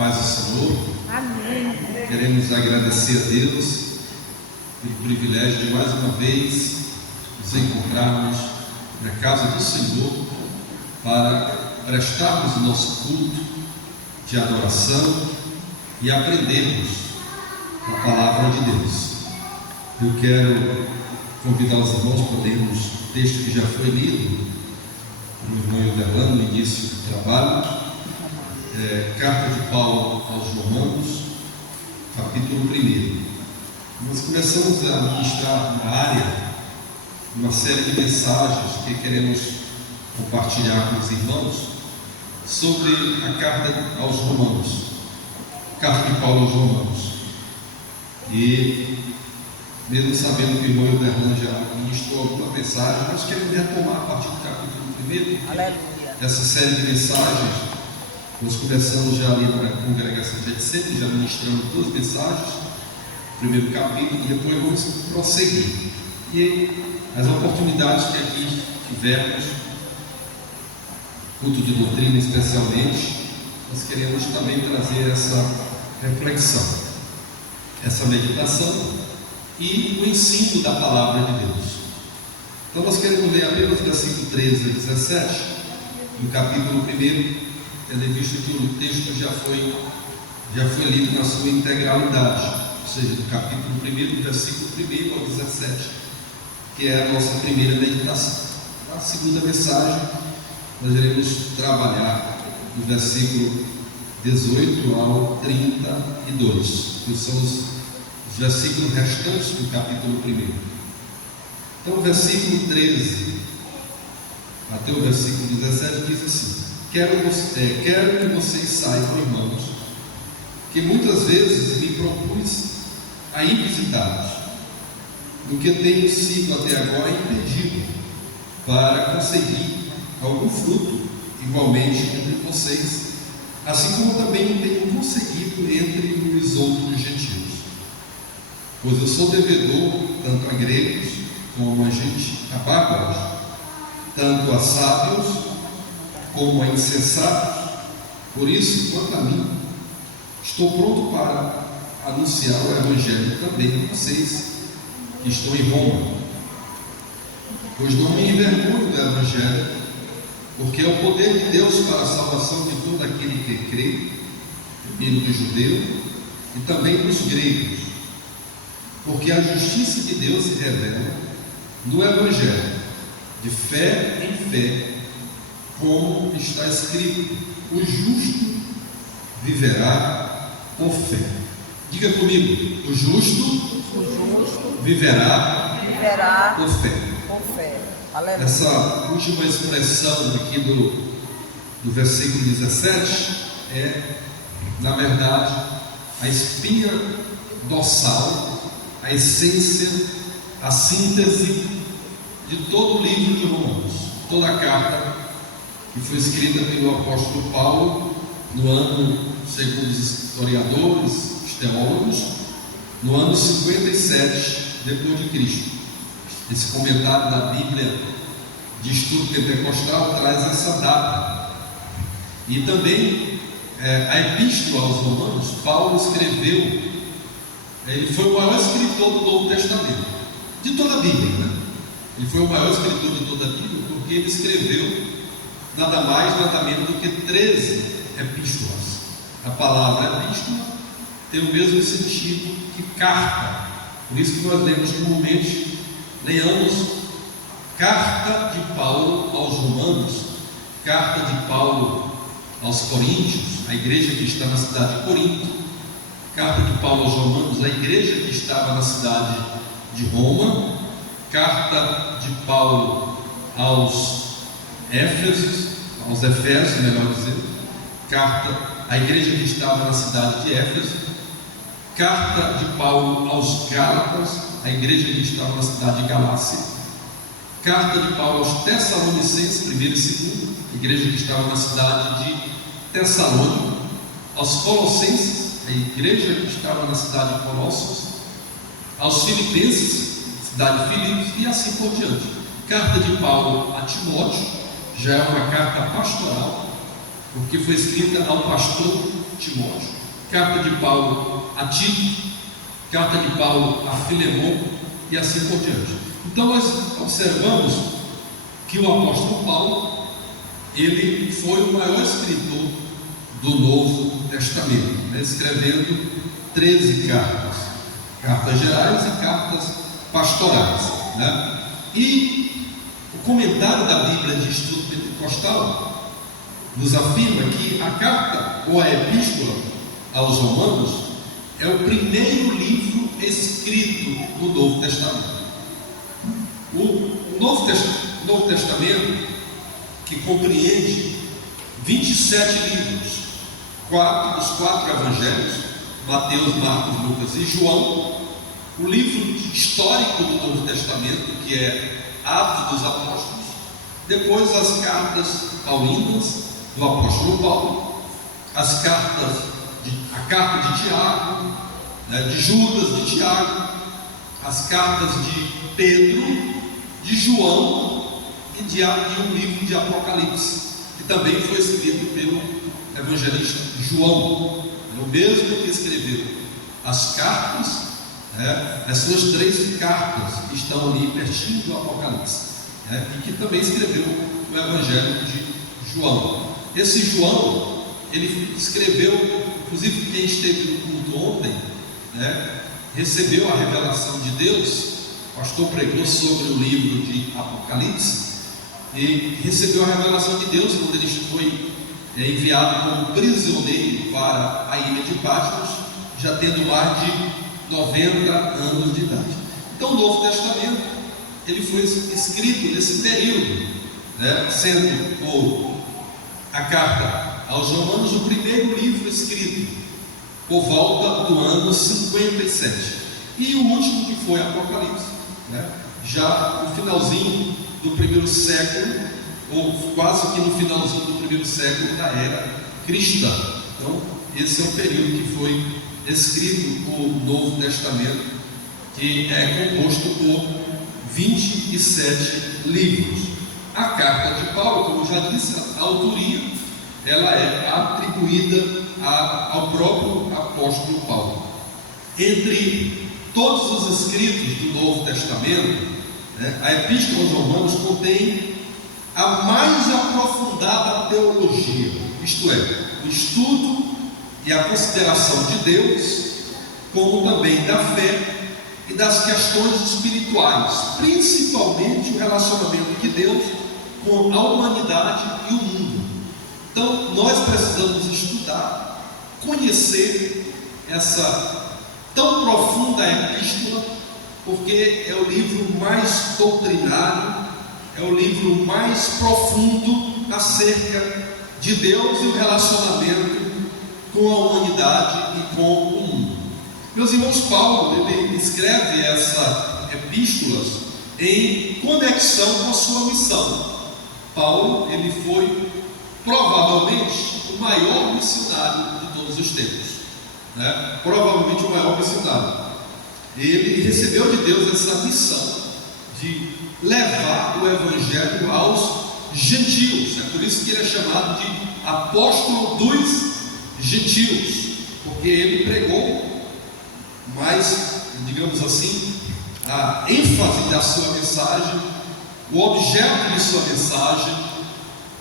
paz do Senhor. Amém. Queremos agradecer a Deus pelo privilégio de mais uma vez nos encontrarmos na casa do Senhor para prestarmos o nosso culto de adoração e aprendermos a palavra de Deus. Eu quero convidar os irmãos para lermos o texto que já foi lido no irmão Elderlan no início do trabalho. Carta de Paulo aos Romanos, capítulo 1. Nós começamos a ministrar na área uma série de mensagens que queremos compartilhar com os irmãos sobre a carta aos Romanos, carta de Paulo aos Romanos. E mesmo sabendo que o irmão Elderlan já ministrou alguma mensagem, nós queremos retomar a partir do capítulo 1. Aleluia. Essa série de mensagens nós começamos já ali na congregação de Getsemane, já ministramos 2 mensagens, primeiro capítulo, e depois vamos prosseguir. E as oportunidades que aqui tivermos, culto de doutrina especialmente, nós queremos também trazer essa reflexão, essa meditação e o ensino da palavra de Deus. Então nós queremos ler apenas o versículo 13 a 17, no capítulo 1, tendo visto que o texto já foi lido na sua integralidade, ou seja, do capítulo 1, do versículo 1 ao 17, que é a nossa primeira meditação. A segunda mensagem, nós iremos trabalhar do versículo 18 ao 32, que são os versículos restantes do capítulo 1. Então, o versículo 13 até o versículo 17 diz assim: Quero que vocês saibam, irmãos, que muitas vezes me propus a ir visitá-los, do que tenho sido até agora impedido, para conseguir algum fruto igualmente entre vocês, assim como também tenho conseguido entre os outros gentios. Pois eu sou devedor tanto a gregos como a bárbaros, tanto a sábios como a insensatos. Por isso, quanto a mim, estou pronto para anunciar o Evangelho também a vocês que estão em Roma, pois não me envergonho do Evangelho, porque é o poder de Deus para a salvação de todo aquele que crê, primeiro do judeu e também dos gregos, porque a justiça de Deus se revela no Evangelho, de fé em fé, como está escrito: o justo viverá por fé. Diga comigo: o justo viverá por fé. Aleluia. Essa última expressão aqui do versículo 17 é, na verdade, a espinha dorsal, a essência, a síntese de todo o livro de Romanos, toda a carta que foi escrita pelo apóstolo Paulo no ano, segundo os historiadores, os teólogos, no ano 57 depois de Cristo. Esse comentário da Bíblia de estudo pentecostal traz essa data. E também a epístola aos Romanos, Paulo escreveu, ele foi o maior escritor do Novo Testamento, de toda a Bíblia, né? Ele foi o maior escritor de toda a Bíblia porque ele escreveu nada mais, nada menos do que 13 epístolas. A palavra epístola tem o mesmo sentido que carta, por isso que nós lemos comumente, leamos carta de Paulo aos Romanos, carta de Paulo aos Coríntios, a igreja que está na cidade de Corinto, carta de Paulo aos Romanos, a igreja que estava na cidade de Roma, carta de Paulo aos Efésios, melhor dizendo, carta à igreja que estava na cidade de Éfeso, carta de Paulo aos Gálatas, a igreja que estava na cidade de Galácia, carta de Paulo aos Tessalonicenses, 1 e 2, a igreja que estava na cidade de Tessalônica, aos Colossenses, a igreja que estava na cidade de Colossos, aos Filipenses, cidade de Filipos, e assim por diante. Carta de Paulo a Timóteo já é uma carta pastoral, porque foi escrita ao pastor Timóteo, carta de Paulo a Tito, carta de Paulo a Filemon e assim por diante. Então nós observamos que o apóstolo Paulo, ele foi o maior escritor do Novo Testamento, né, escrevendo 13 cartas, cartas gerais e cartas pastorais, né? E o comentário da Bíblia de Estudo Pentecostal nos afirma que a carta ou a epístola aos Romanos é o primeiro livro escrito no Novo Testamento. O Novo Testamento, que compreende 27 livros, dos 4 evangelhos, Mateus, Marcos, Lucas e João, o livro histórico do Novo Testamento, que é Atos dos Apóstolos, depois as cartas paulinas do apóstolo Paulo, a carta de Tiago, né, de Judas, de Tiago, as cartas de Pedro, de João e um livro de Apocalipse, que também foi escrito pelo evangelista João, o mesmo que escreveu as cartas, as suas 3 cartas que estão ali pertinho do Apocalipse, e que também escreveu o evangelho de João. Esse João, ele escreveu, inclusive quem esteve no culto ontem, recebeu a revelação de Deus. O pastor pregou sobre o livro de Apocalipse e recebeu a revelação de Deus quando ele foi enviado como prisioneiro para a ilha de Patmos, já tendo mais de 90 anos de idade. Então o Novo Testamento, ele foi escrito nesse período, sendo a carta aos Romanos o primeiro livro escrito por volta do ano 57, e o último que foi Apocalipse, já no finalzinho do primeiro século, ou quase que no finalzinho do primeiro século da era cristã. Então esse é o período que foi escrito o Novo Testamento, que é composto por 27 livros. A carta de Paulo, como já disse, a autoria, ela é atribuída ao próprio apóstolo Paulo. Entre todos os escritos do Novo Testamento, a Epístola aos Romanos contém a mais aprofundada teologia, isto é, o estudo e a consideração de Deus, como também da fé e das questões espirituais, principalmente o relacionamento de Deus com a humanidade e o mundo. Então nós precisamos estudar, conhecer essa tão profunda epístola, porque é o livro mais doutrinário, é o livro mais profundo acerca de Deus e o relacionamento com a humanidade e com o mundo. Meus irmãos, Paulo, ele escreve essa epístola em conexão com a sua missão. Paulo, ele foi provavelmente o maior missionário de todos os tempos, provavelmente o maior missionário. Ele recebeu de Deus essa missão de levar o evangelho aos gentios. É por isso que ele é chamado de apóstolo dos gentios, porque ele pregou, mas, digamos assim, a ênfase da sua mensagem, o objeto de sua mensagem,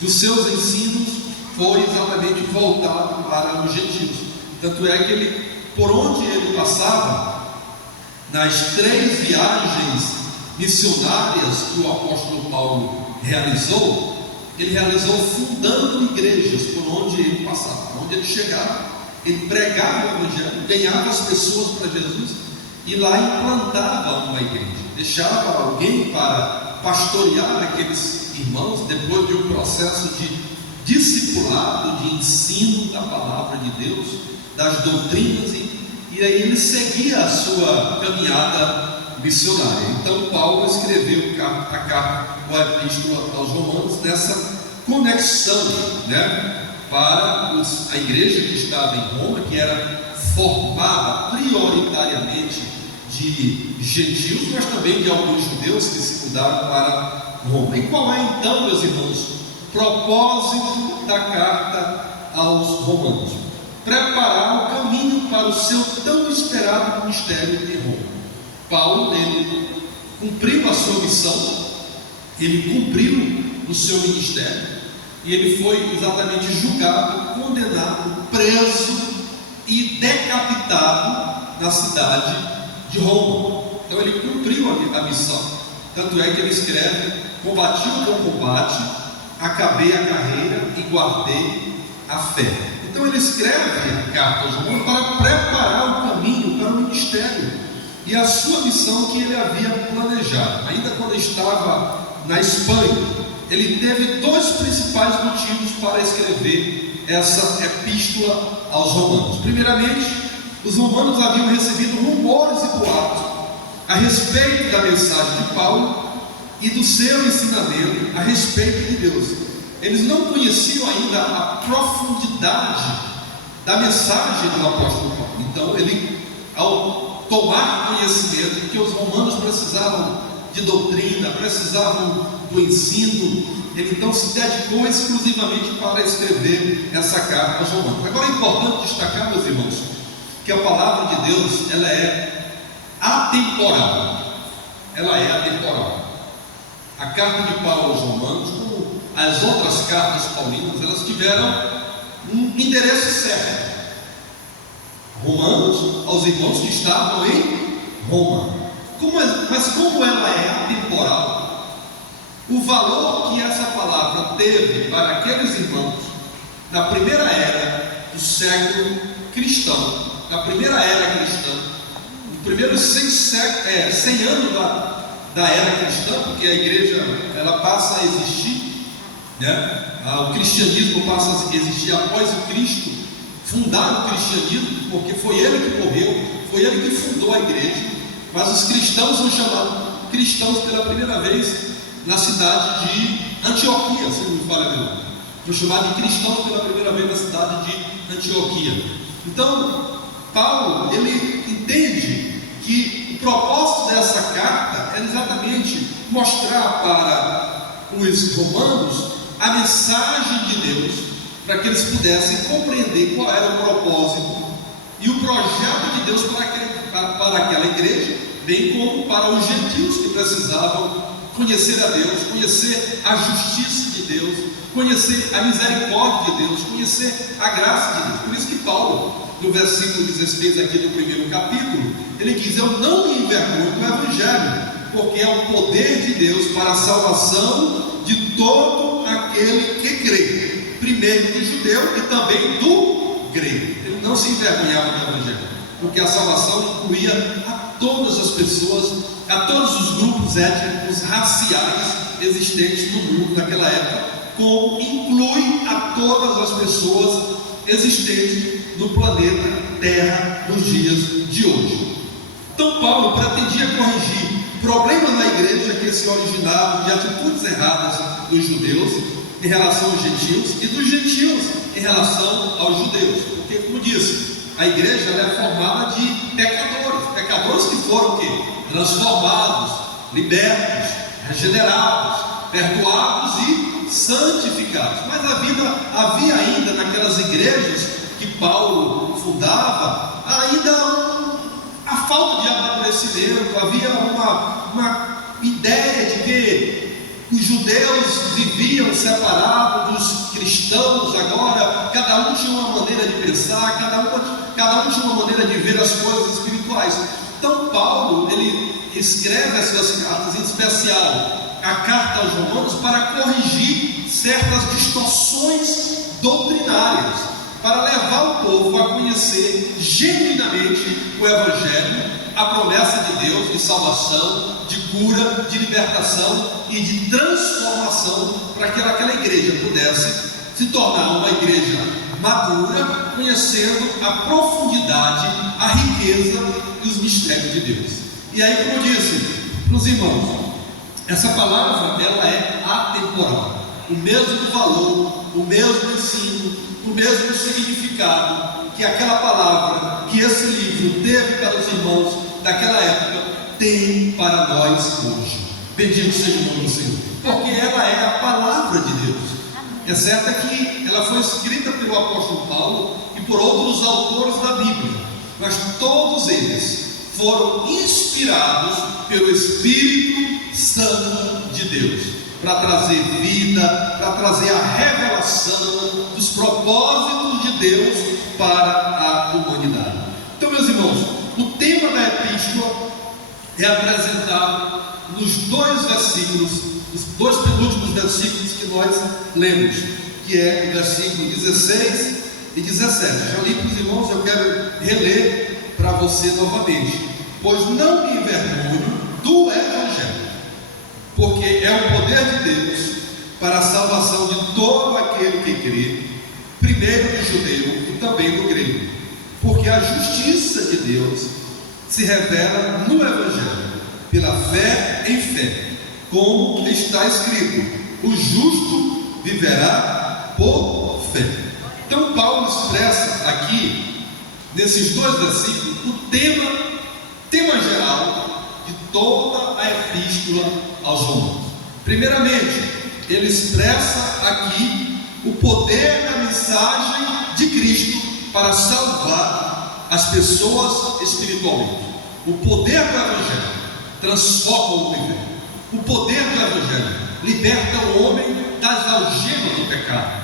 dos seus ensinos, foi exatamente voltado para os gentios. Tanto é que ele, por onde ele passava, nas 3 viagens missionárias que o apóstolo Paulo realizou, ele realizou fundando igrejas por onde ele passava. Onde ele chegava, ele pregava o evangelho, ganhava as pessoas para Jesus e lá implantava uma igreja, deixava alguém para pastorear aqueles irmãos depois de um processo de discipulado, de ensino da palavra de Deus, das doutrinas, e aí ele seguia a sua caminhada missionária. Então Paulo escreveu a carta ou a epístola aos Romanos nessa conexão, para a igreja que estava em Roma, que era formada prioritariamente de gentios, mas também de alguns judeus que se mudaram para Roma. E qual é então, meus irmãos, o propósito da carta aos Romanos? preparar o caminho para o seu tão esperado ministério em Roma. Paulo, ele cumpriu a sua missão, ele cumpriu o seu ministério, e ele foi exatamente julgado, condenado, preso e decapitado na cidade de Roma. Então ele cumpriu a missão, tanto é que ele escreve: combati o bom combate, acabei a carreira e guardei a fé. Então ele escreve a carta aos Romanos para preparar o caminho para o ministério e a sua missão que ele havia planejado. Ainda quando estava na Espanha, ele teve dois principais motivos para escrever essa epístola aos Romanos. Primeiramente, os romanos haviam recebido rumores e boatos a respeito da mensagem de Paulo e do seu ensinamento a respeito de Deus. Eles não conheciam ainda a profundidade da mensagem do apóstolo Paulo. Então ele, ao tomar conhecimento de que os romanos precisavam de doutrina, precisavam do ensino, ele então se dedicou exclusivamente para escrever essa carta aos romanos. Agora é importante destacar, meus irmãos, que a palavra de Deus, ela é atemporal. Ela é atemporal. A carta de Paulo aos Romanos, como as outras cartas paulinas, elas tiveram um endereço certo. Romanos, aos irmãos que estavam em Roma. Mas como ela é atemporal, o valor que essa palavra teve para aqueles irmãos na primeira era do século cristão, na primeira era cristã, nos primeiros 100 anos da era cristã, porque a igreja ela passa a existir, né? O cristianismo passa a existir após o Cristo fundar o cristianismo, porque foi ele que morreu, foi ele que fundou a igreja. Mas os cristãos são chamados cristãos pela primeira vez na cidade de Antioquia, se não me falha a memória. Foi chamado de cristãos pela primeira vez na cidade de Antioquia. Então, Paulo, ele entende que o propósito dessa carta é exatamente mostrar para os romanos a mensagem de Deus, para que eles pudessem compreender qual era o propósito e o projeto de Deus para aquela igreja, bem como para os gentios que precisavam conhecer a Deus, conhecer a justiça de Deus, conhecer a misericórdia de Deus, conhecer a graça de Deus. Por isso que Paulo, no versículo 16 aqui do primeiro capítulo, ele diz: eu não me envergonho do Evangelho, porque é o poder de Deus para a salvação de todo aquele que crê, primeiro do judeu e também do grego. Ele não se envergonhava do Evangelho, porque a salvação incluía a todas as pessoas, a todos os grupos étnicos, raciais existentes no mundo naquela época, como inclui a todas as pessoas existentes no planeta Terra nos dias de hoje. Então Paulo pretendia corrigir problemas na igreja que se originavam de atitudes erradas dos judeus em relação aos gentios e dos gentios em relação aos judeus, porque, como disse, a igreja ela é formada de pecadores que foram o quê? Transformados, libertos, regenerados, perdoados e santificados. Mas havia ainda naquelas igrejas que Paulo fundava, ainda a falta de amadurecimento, havia uma ideia de que os judeus viviam separados dos cristãos. Agora cada um tinha uma maneira de pensar, cada um tinha uma maneira de ver as coisas espirituais. Então Paulo, ele escreve as suas cartas, em especial a carta aos Romanos, para corrigir certas distorções doutrinárias, para levar o povo a conhecer genuinamente o Evangelho, a promessa de Deus de salvação, de cura, de libertação e de transformação, para que aquela igreja pudesse se tornar uma igreja madura, conhecendo a profundidade, a riqueza e os mistérios de Deus. E aí, como eu disse para os irmãos, essa palavra ela é atemporal. O mesmo valor, o mesmo ensino, o mesmo significado que aquela palavra, que esse livro teve para os irmãos daquela época, tem para nós hoje. Bendito seja o nome do Senhor, porque ela é a palavra de Deus. É certo que ela foi escrita pelo apóstolo Paulo e por outros autores da Bíblia, mas todos eles foram inspirados pelo Espírito Santo de Deus, para trazer vida, para trazer a revelação dos propósitos de Deus para a humanidade. Então, meus irmãos, o tema da epístola é apresentado nos dois versículos, os dois penúltimos versículos que nós lemos, que é o versículo 16 e 17. Já li para os irmãos, eu quero reler para você novamente. Pois não me envergonho do Evangelho, porque é o poder de Deus para a salvação de todo aquele que crê, primeiro do judeu e também do grego, porque a justiça de Deus se revela no Evangelho, pela fé em fé, como está escrito: o justo viverá por fé. Então Paulo expressa aqui, nesses dois versículos, o tema geral de toda a epístola aos Romanos. Primeiramente, ele expressa aqui o poder da mensagem de Cristo para salvar as pessoas espiritualmente. O poder do Evangelho transforma o viver. O poder do Evangelho liberta o homem das algemas do pecado.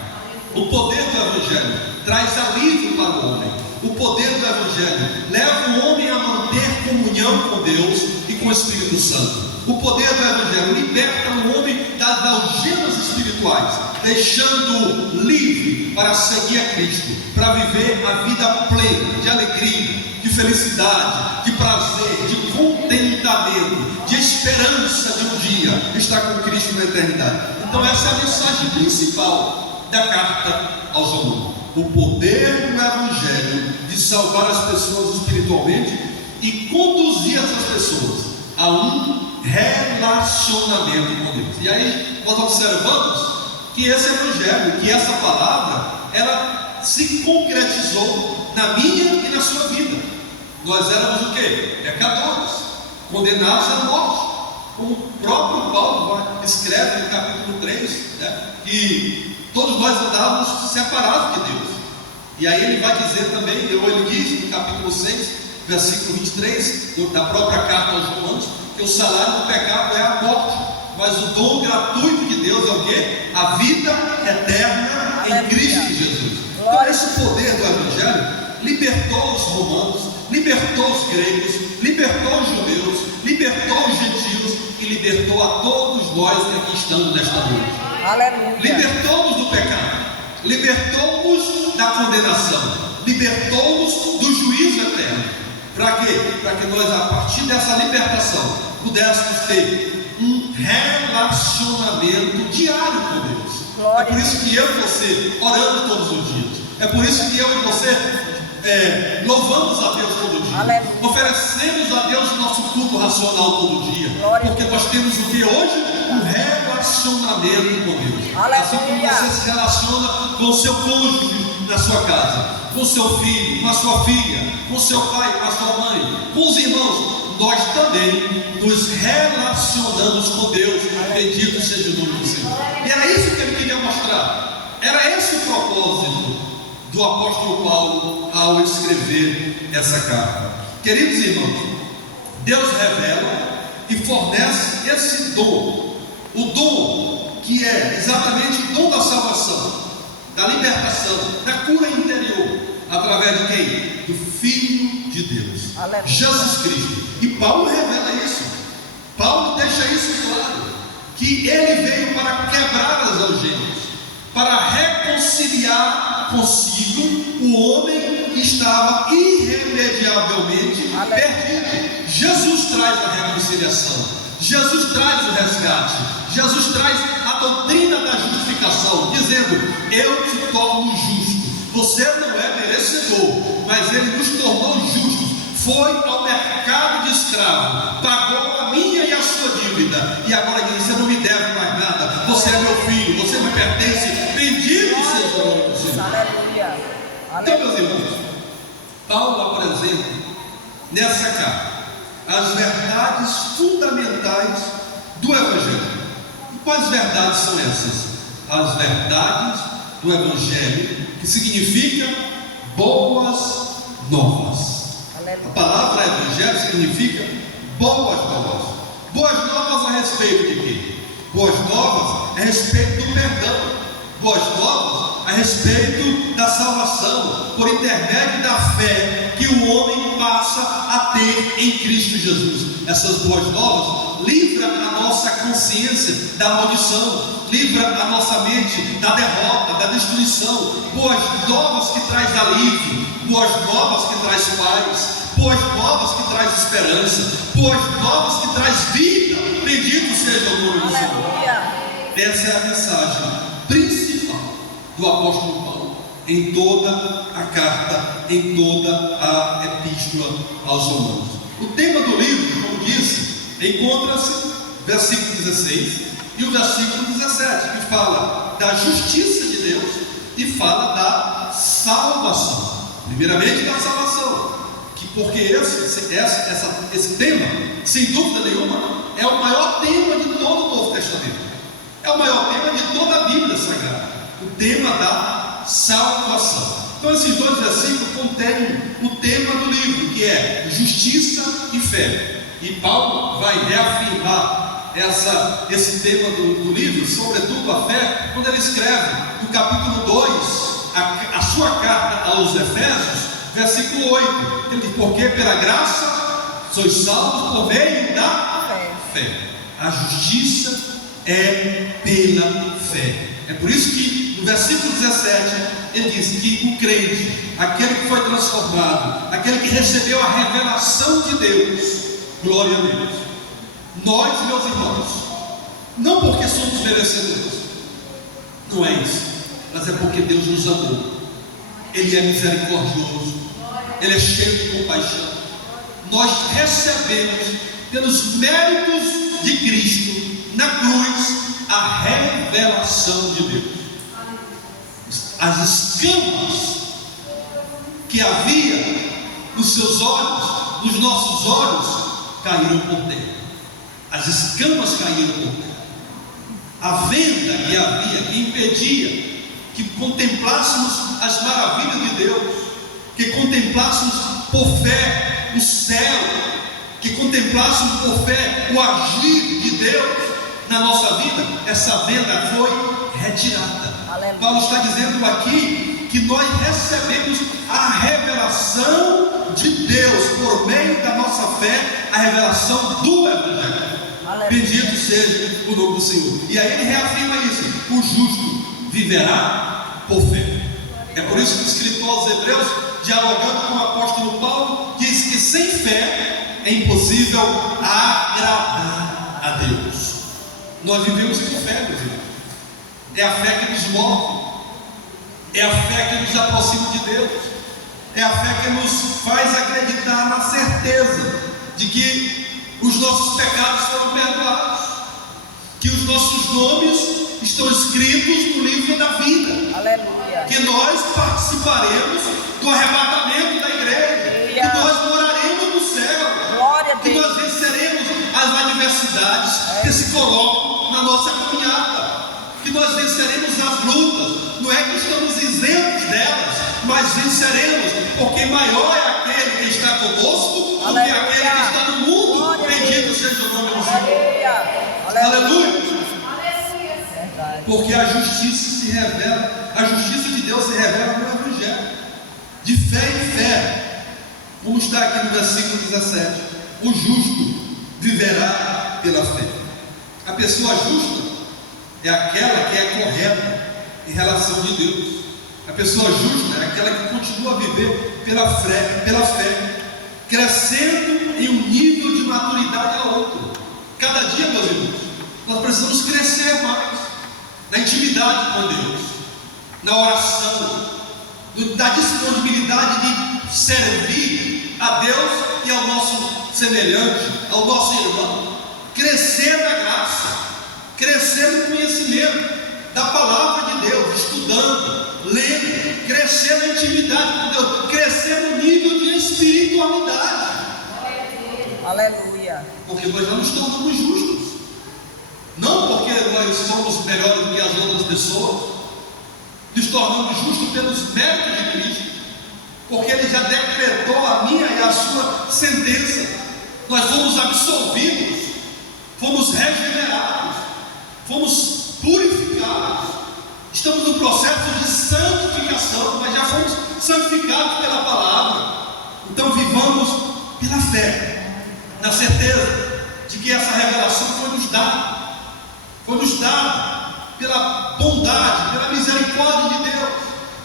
O poder do Evangelho traz alívio para o homem. O poder do Evangelho leva o homem a manter comunhão com Deus e com o Espírito Santo. O poder do Evangelho liberta o homem das algemas espirituais, deixando-o livre para seguir a Cristo, para viver a vida plena, de alegria, de felicidade, de prazer, de contentamento, de esperança de um dia estar com Cristo na eternidade. Então essa é a mensagem principal da carta aos Romanos. O poder do Evangelho de salvar as pessoas espiritualmente e conduzir essas pessoas a um relacionamento com Deus. E aí nós observamos que esse Evangelho, que essa palavra, ela se concretizou na minha e na sua vida. Nós éramos o quê? Pecadores, condenados à morte, como o próprio Paulo escreve no capítulo 3, que todos nós andávamos separados de Deus. E aí ele vai dizer também, ou ele diz no capítulo 6, versículo 23, da própria carta aos Romanos, que o salário do pecado é a morte, mas o dom gratuito de Deus é o quê? A vida eterna em Cristo Jesus. Então esse poder do Evangelho libertou os romanos, libertou os gregos, libertou os judeus, libertou os gentios e libertou a todos nós que aqui estamos nesta noite. Aleluia. Libertou-nos do pecado, libertou-nos da condenação, libertou-nos do juízo eterno. Para quê? Para que nós, a partir dessa libertação, pudéssemos ter um relacionamento diário com Deus. Glória. É por isso que eu e você oramos todos os dias. É por isso que eu e você louvamos a Deus todo dia. Aleluia. Oferecemos a Deus o nosso culto racional todo dia. Glória. Porque nós temos o que hoje? Um relacionamento com Deus. Aleluia. Assim como você se relaciona com o seu cônjuge na sua casa, com o seu filho, com a sua filha, com o seu pai, com a sua mãe, com os irmãos, nós também nos relacionamos com Deus. Bendito seja o nome do Senhor. E era isso que ele queria mostrar. Era esse o propósito do apóstolo Paulo ao escrever essa carta. Queridos irmãos, Deus revela e fornece esse dom, o dom que é exatamente o dom da salvação, da libertação, da cura interior, através de quem? Do Filho de Deus, Aleluia. Jesus Cristo. E Paulo revela isso. Paulo deixa isso claro, que ele veio para quebrar as algemas, para reconciliar consigo o homem que estava irremediavelmente perdido. Jesus traz a reconciliação, Jesus traz o resgate, Jesus traz a doutrina da justificação, dizendo: eu te torno justo. Você não é merecedor, mas ele nos tornou justos. Foi ao mercado de escravo, pagou a minha e a sua dívida, e agora diz: você não me deve mais nada, você é meu filho, você me pertence. Bendito seja o nome do Senhor. Aleluia. Então, meus irmãos, Paulo apresenta nessa carta as verdades fundamentais do Evangelho. E quais verdades são essas? As verdades do Evangelho, que significa boas novas. A palavra evangelho significa boas novas. Boas novas a respeito de quê? Boas novas a respeito do perdão. Boas novas a respeito da salvação, por intermédio da fé que o homem passa a ter em Cristo Jesus. Essas boas novas livram a nossa consciência da maldição, livra a nossa mente da derrota, da destruição. Boas novas que traz alívio, boas novas que traz paz, boas novas que traz esperança, boas novas que traz vida. Bendito seja o nome do Senhor. Essa é a mensagem principal do apóstolo Paulo em toda a carta, em toda a epístola aos Romanos. O tema do livro, como disse, encontra-se no versículo 16 e o versículo 17, que fala da justiça de Deus e fala da salvação. Primeiramente da salvação, porque esse tema, sem dúvida nenhuma, é o maior tema de todo o Novo Testamento. É o maior tema de toda a Bíblia Sagrada, o tema da salvação. Então esses dois versículos contêm o tema do livro, que é justiça e fé. E Paulo vai reafirmar esse tema do livro, sobretudo a fé, quando ele escreve no capítulo 2, a sua carta aos Efésios, versículo 8. Ele diz: porque pela graça sois salvos por meio da fé. A justiça é pela fé. É por isso que no versículo 17 ele diz que o crente, aquele que foi transformado, aquele que recebeu a revelação de Deus, glória a Deus, nós, meus irmãos, não porque somos merecedores, não é isso, mas é porque Deus nos amou. Ele é misericordioso, Ele é cheio de compaixão. Nós recebemos pelos méritos de Cristo na cruz a revelação de Deus. As escamas que havia nos seus olhos, nos nossos olhos, caíram por terra. As escamas caíram por terra. A venda que havia, que impedia que contemplássemos as maravilhas de Deus, que contemplássemos por fé o céu, que contemplássemos por fé o agir de Deus na nossa vida, essa venda foi retirada. Aleluia. Paulo está dizendo aqui que nós recebemos a revelação de Deus por meio da nossa fé, a revelação do Evangelho. Aleluia. Bendito seja o nome do Senhor. E aí ele reafirma isso: o justo viverá por fé. É por isso que o escritor aos Hebreus, dialogando com o apóstolo Paulo, diz que sem fé é impossível agradar a Deus. Nós vivemos por fé, meus irmãos. É a fé que nos move, é a fé que nos aproxima de Deus, é a fé que nos faz acreditar na certeza de que os nossos pecados foram perdoados, que os nossos nomes estão escritos no livro da vida. Aleluia. Que nós participaremos do arrebatamento da igreja. Aleluia. Que nós moraremos no céu. Glória a Deus. Que nós venceremos as adversidades que se colocam na nossa caminhada, que nós venceremos as lutas. Não é que estamos isentos delas, mas venceremos, porque maior é aquele que está conosco do que aquele que está no mundo. Bendito seja o nome do Senhor. Aleluia. Porque a justiça se revela, a justiça de Deus se revela no Evangelho, de fé em fé, como está aqui no versículo 17: o justo viverá pela fé. A pessoa justa é aquela que é correta em relação de Deus. A pessoa justa é aquela que continua a viver pela fé, crescendo em um nível de maturidade a outro. Cada dia, meus irmãos, nós precisamos crescer mais na intimidade com Deus, na oração, da disponibilidade de servir a Deus e ao nosso semelhante, ao nosso irmão, crescer na graça, crescer no conhecimento da palavra de Deus, estudando, lendo, crescer na intimidade com Deus, crescer no nível de espiritualidade. Aleluia. Porque nós não nos tornamos justos, não porque nós somos melhores do que as outras pessoas, nos tornamos justos pelos méritos de Cristo, porque Ele já decretou a minha e a sua sentença. Nós fomos absolvidos, fomos regenerados, fomos purificados. Estamos no processo de santificação, mas já fomos santificados pela palavra. Então vivamos pela fé, na certeza de que essa revelação foi nos dada pela bondade, pela misericórdia de Deus,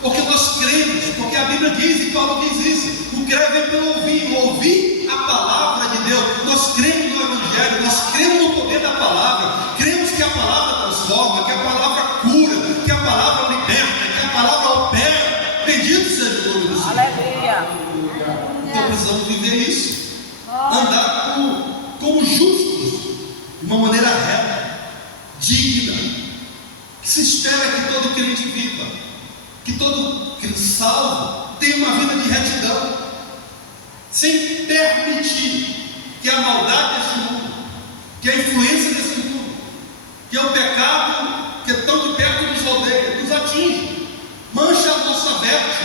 porque nós cremos, porque a Bíblia diz, e Paulo diz isso: o crer vem pelo ouvir a palavra de Deus. Nós cremos no Evangelho, nós cremos no poder da palavra, cremos que a palavra transforma, que a palavra cura, que a palavra liberta, que a palavra opera. Bendito seja o nome do Senhor. Aleluia. Então precisamos viver isso, andar como justos, de uma maneira reta, digna, que se espera que todo crente viva, que todo salvo tenha uma vida de retidão, sem permitir que a maldade desse mundo, que a influência desse mundo, que é o pecado que é tão de perto nos rodeia, nos atinge, mancha a nossa veste.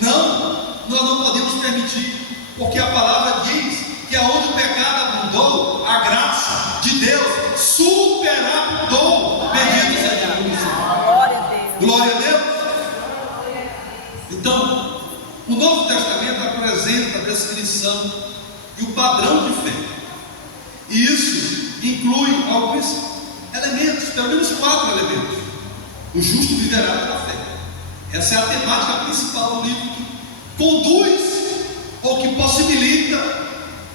Não, nós não podemos permitir, porque a palavra diz que aonde o pecado abundou, a graça de Deus superabundou. Bendito seja o Senhor. Glória a Deus. Glória a Deus. Então, o Novo Testamento apresenta a descrição e o padrão de fé, e isso inclui alguns elementos, pelo menos 4 elementos. O justo viverá pela fé. Essa é a temática principal do livro, que conduz ou que possibilita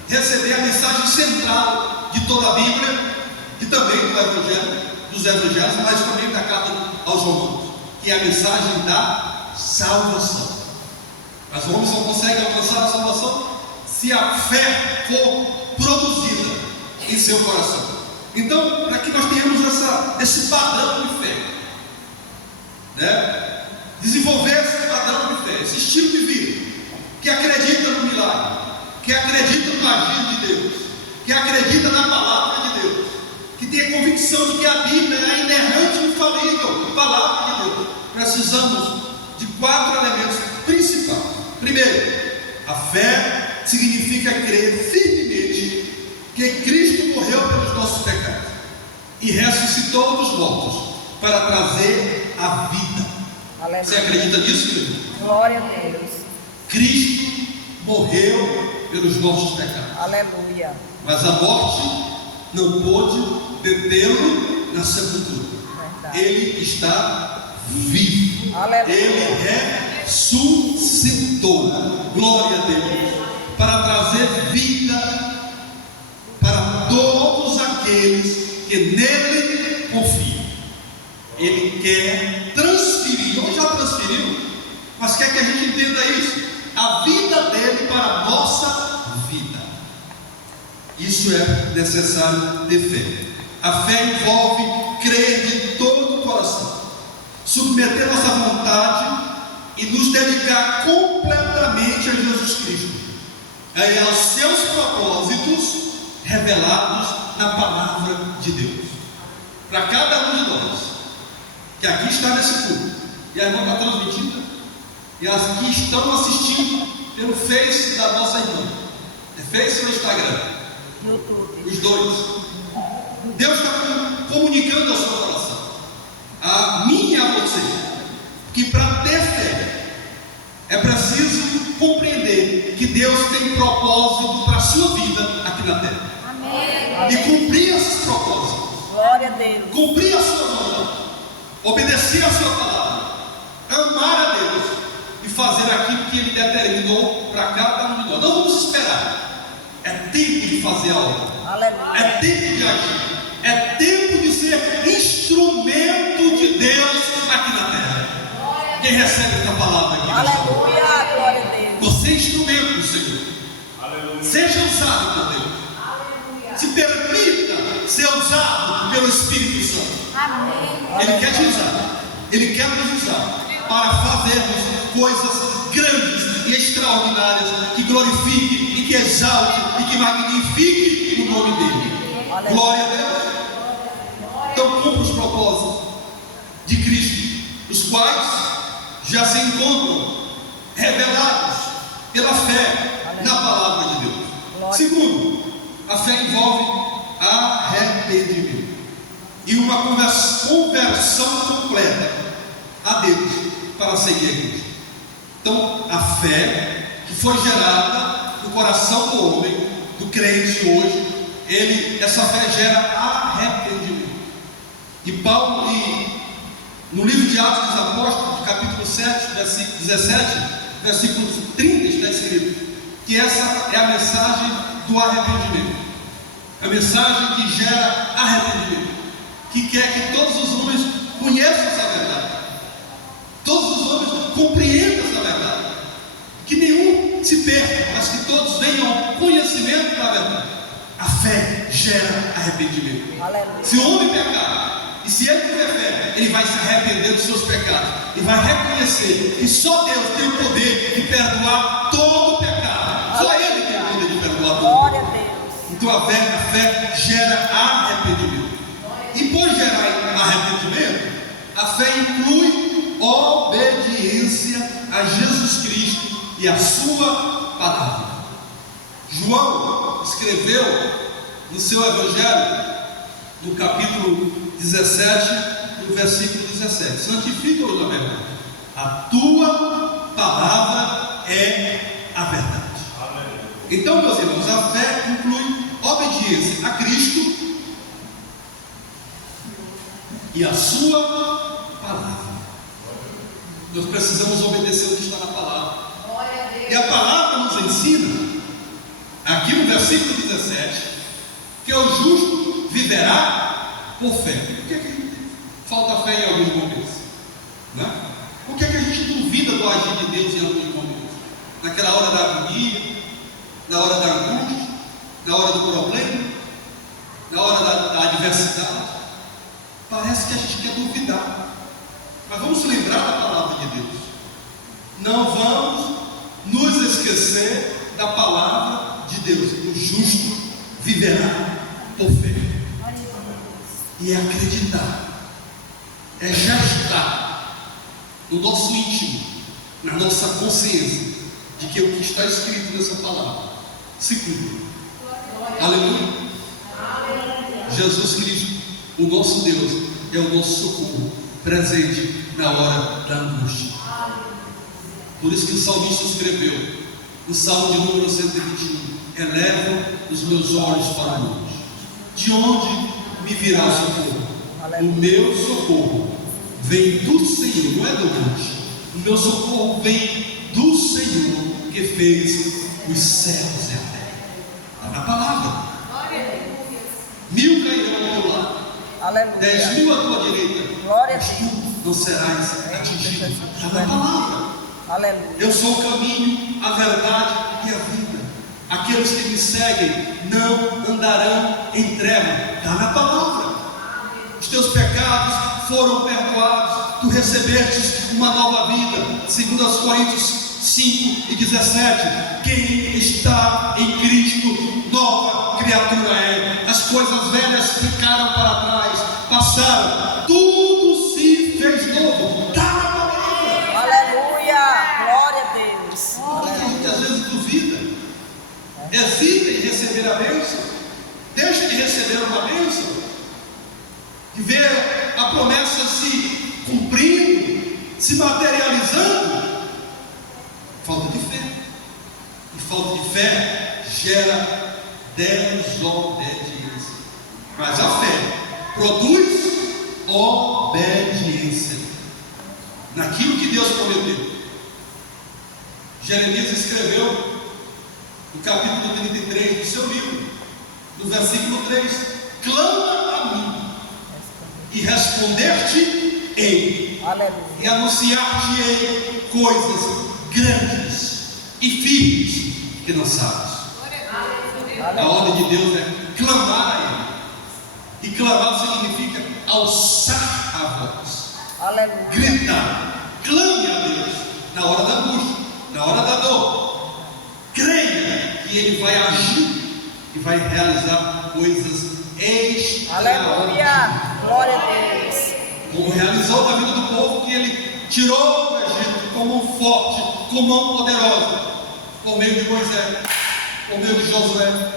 receber a mensagem central de toda a Bíblia e também dos evangelhos, mas também da carta aos Romanos, que é a mensagem da salvação. Mas o homem só consegue alcançar a salvação se a fé for produzida em seu coração. Então, para que nós tenhamos esse padrão de fé, né? Desenvolver esse padrão de fé, esse estilo de vida, que acredita no milagre, que acredita no agir de Deus, que acredita na palavra de Deus, que tem a convicção de que a Bíblia é a inerrante e infalível palavra de Deus. Precisamos de 4 elementos principais. Primeiro, a fé significa crer firmemente que Cristo morreu pelos nossos pecados e ressuscitou dos mortos para trazer a vida. Aleluia. Você acredita nisso, querido? Glória a Deus. Cristo morreu pelos nossos pecados. Aleluia. Mas a morte não pôde detê-lo na sepultura. Verdade. Ele está vivo. Aleluia. Ele ressuscitou. Glória a Deus. Para trazer vida para todos aqueles que nele confiam. Ele quer transferir, ou já transferiu, mas quer que a gente entenda isso, a vida dele para a nossa vida. Isso é necessário ter fé. A fé envolve crer de todo o coração, submeter nossa vontade e nos dedicar completamente a Jesus Cristo, aos seus propósitos revelados na palavra de Deus. Para cada um de nós que aqui está nesse culto, e a irmã está transmitida, e as que estão assistindo pelo Face da nossa irmã, é Face ou Instagram? YouTube. Os dois. Deus está comunicando ao seu coração, a mim e a você, que para ter fé é preciso compreender que Deus tem propósito para a sua vida aqui na terra. Amém. E cumprir esses propósitos, Glória a Deus. cumprir a sua vontade, obedecer a sua palavra, amar a Deus e fazer aquilo que Ele determinou para cada um de nós. Não vamos esperar. É tempo de fazer a obra. Aleluia. É tempo de agir. É tempo de ser instrumento de Deus aqui na terra. Quem recebe essa palavra aqui? Aleluia. Glória a Deus. Você é instrumento do Senhor. Aleluia. Seja usado por Deus. Se permita ser usado pelo Espírito Santo. Amém. Ele quer te usar. Ele quer nos usar para fazermos coisas grandes e extraordinárias, que glorifiquem e que exaltem e que magnifiquem o nome dele. Aleluia. Glória a Deus. Então cumpra os propósitos de Cristo, os quais já se encontram revelados pela fé na palavra de Deus. Segundo, a fé envolve arrependimento e uma conversão completa a Deus para seguir a Cristo. Então, a fé que foi gerada no coração do homem, do crente hoje, essa fé gera arrependimento. E Paulo, no livro de Atos dos Apóstolos, capítulo 7, versículo 17, versículo 30, está escrito que essa é a mensagem do arrependimento, a mensagem que gera arrependimento, que quer que todos os homens conheçam essa verdade, todos os homens compreendam essa verdade, que nenhum se perca, mas que todos venham ao conhecimento da verdade. A fé gera arrependimento. Aleluia. Se o homem pecar, e se ele tiver fé, ele vai se arrepender dos seus pecados e vai reconhecer que só Deus tem o poder de perdoar todo o pecado. Só Ele tem o poder de perdoar todo o Glória pecado. a Deus. Então a fé gera arrependimento. E por gerar arrependimento, a fé inclui obediência a Jesus Cristo e a sua palavra. João escreveu no seu Evangelho, no capítulo 17, no versículo 17: santifica-os na verdade, a tua palavra é a verdade. Então, meus irmãos, a fé inclui obediência a Cristo e a sua palavra. Nós precisamos obedecer o que está na palavra. E a palavra nos ensina, aqui no versículo 17, que o justo viverá por fé. Por que falta fé em alguns momentos? Né? Por que a gente duvida do agir de Deus em alguns momentos? Naquela hora da agonia, na hora da angústia, na hora do problema, na hora da adversidade. Parece que a gente quer duvidar. Mas vamos lembrar da palavra de Deus. Não vamos nos esquecer da palavra de Deus. O justo viverá por fé. E é acreditar, é gestar no nosso íntimo, na nossa consciência, de que o que está escrito nessa palavra se cumpre. Aleluia. Jesus Cristo, o nosso Deus, é o nosso socorro presente na hora da angústia. Por isso que o salmista escreveu no Salmo de número 121: eleva os meus olhos para o monte. De onde me virá o socorro? O meu socorro vem do Senhor, não é do monte. O meu socorro vem do Senhor, que fez os céus e a terra. Está na palavra. 1000 cairão ao teu lado, Aleluia. 10.000 à tua direita, Glória a mas tu não serás atingido. Está na palavra. Aleluia. Eu sou o caminho, a verdade e a vida. Aqueles que me seguem não andarão em treva. Está na palavra. Os teus pecados foram perdoados. Tu recebestes uma nova vida. 2 Coríntios 5 e 17. Quem está em Cristo, nova criatura é. As coisas velhas ficaram para trás, passaram, tudo se fez novo. Está na palavra. Aleluia. Glória a Deus. Porque a gente às vezes duvida, hesita em receber a bênção, deixa de receber uma bênção, e vê a promessa se cumprindo, se materializando. Falta de fé. E falta de fé gera desobediência. Mas a fé produz obediência naquilo que Deus prometeu. Jeremias escreveu no capítulo 33 do seu livro, no versículo 3: clama a mim e responder-te-ei, e anunciar-te-ei coisas grandes e firmes que não sabes. A ordem de Deus é clamar a Ele. E clamar significa alçar a voz, Aleluia. gritar. Clame a Deus na hora da angústia, na hora da dor. Creia que Ele vai agir e vai realizar coisas extraordinárias. Aleluia. Glória a Deus. Como realizou na vida do povo, que Ele tirou do Egito com mão forte, com mão poderosa, por meio de Moisés, por meio de Josué,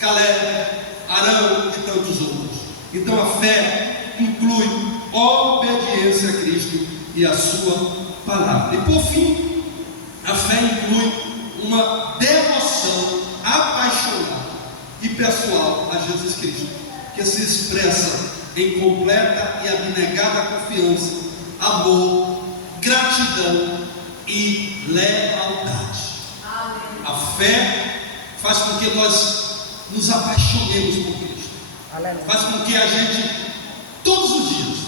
Caleb, Arão e tantos outros. Então a fé inclui obediência a Cristo e a sua palavra. E por fim, a fé inclui uma devoção apaixonada e pessoal a Jesus Cristo, que se expressa em completa e abnegada confiança, amor, gratidão e lealdade. A fé faz com que nós nos apaixonemos por Cristo. Aleluia. Faz com que a gente, todos os dias,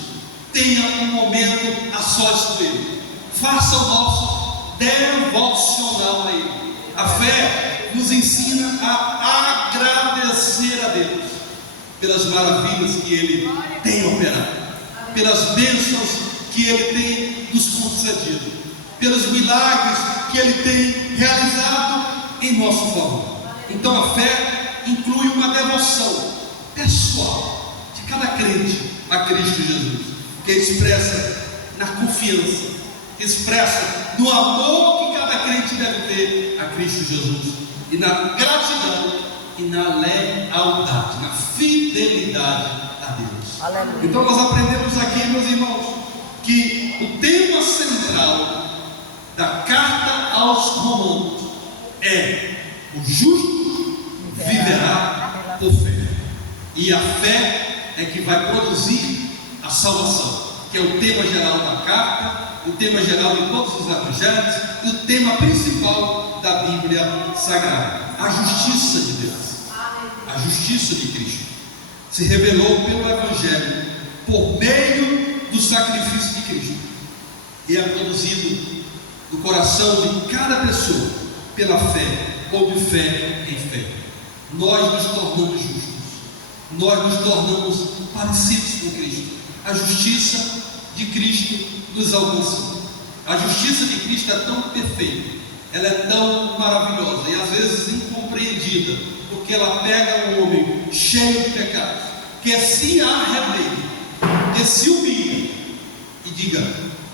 tenha um momento a sós com Ele. Faça o nosso devocional a Ele. A fé nos ensina a agradecer a Deus pelas maravilhas que Ele tem operado, pelas bênçãos que Ele tem nos concedido, pelos milagres que Ele tem realizado em nosso favor. Então a fé inclui uma devoção pessoal de cada crente a Cristo Jesus, que expressa na confiança, expressa no amor que cada crente deve ter a Cristo Jesus, e na gratidão e na lealdade, na fidelidade a Deus. Aleluia. Então nós aprendemos aqui, meus irmãos, que o tema central da carta aos Romanos é: o justo viverá por fé. E a fé é que vai produzir a salvação, que é o tema geral da carta, o tema geral de todos os evangelhos e o tema principal da Bíblia Sagrada: a justiça de Deus, a justiça de Cristo se revelou pelo Evangelho por meio do sacrifício de Cristo e é produzido no coração de cada pessoa pela fé ou de fé em fé. Nós nos tornamos justos, nós nos tornamos parecidos com Cristo. A justiça de Cristo nos alcançou. A justiça de Cristo é tão perfeita, ela é tão maravilhosa e às vezes incompreendida, porque ela pega um homem cheio de pecados, que se arrepende, que se humilha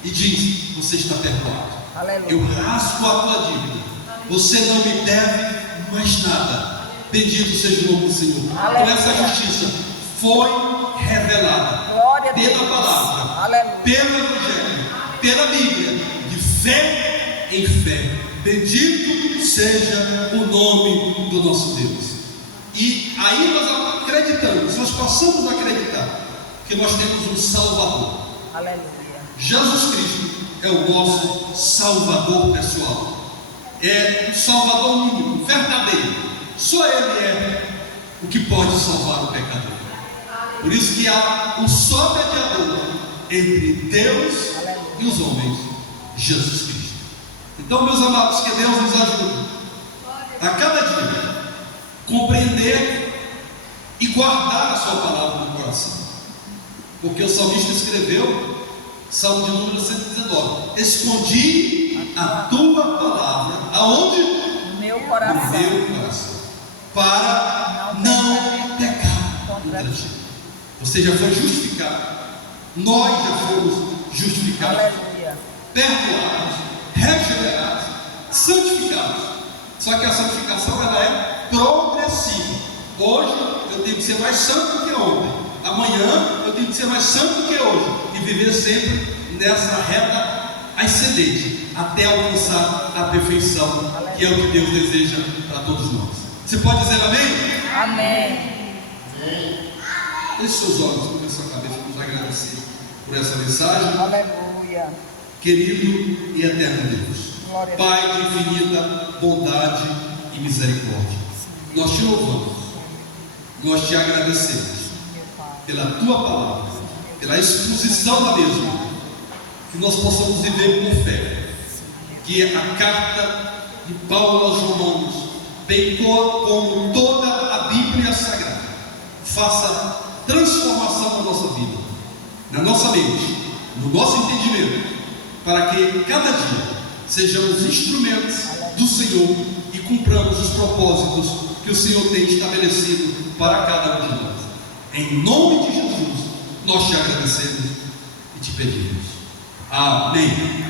e diz: você está perdoado. Aleluia. Eu rasgo a tua dívida, você não me deve mais nada. Bendito seja o nome do Senhor. Aleluia. Então essa justiça foi revelada Glória a pela Deus. palavra, Aleluia. pelo Evangelho, pela Bíblia, de fé em fé. Bendito seja o nome do nosso Deus. E aí nós acreditamos, nós passamos a acreditar que nós temos um Salvador. Aleluia. Jesus Cristo é o nosso Salvador pessoal, é o Salvador único, verdadeiro. Só Ele é o que pode salvar o pecador. Por isso que há um só mediador entre Deus e os homens, Jesus Cristo. Então, meus amados, que Deus nos ajude a cada dia compreender e guardar a sua palavra no coração, porque o salmista escreveu, Salmo de número 119: escondi a tua palavra aonde? No meu No coração. meu coração, para não pecar contra ti. Você já foi justificado, nós já fomos justificados, Aleluia. perdoados, regenerados, santificados. Só que a santificação ela é progressiva. Hoje eu tenho que ser mais santo do que ontem, amanhã eu tenho que ser mais santo do que hoje, e viver sempre nessa reta ascendente até alcançar a perfeição, que é o que Deus deseja para todos nós. Você pode dizer amém? Amém. Feche seus olhos, sobre a sua cabeça, vamos agradecer por essa mensagem. Aleluia. Querido e eterno Deus, Glória a Pai de infinita bondade e misericórdia, nós te louvamos, nós te agradecemos Meu Pai. pela tua palavra, pela exposição da mesma, que nós possamos viver por fé, que a carta de Paulo aos Romanos, bem como toda a Bíblia Sagrada, faça transformação na nossa vida, na nossa mente, no nosso entendimento, para que cada dia sejamos instrumentos do Senhor e cumpramos os propósitos que o Senhor tem estabelecido para cada um de nós. Em nome de Jesus, nós te agradecemos e te pedimos. Amém.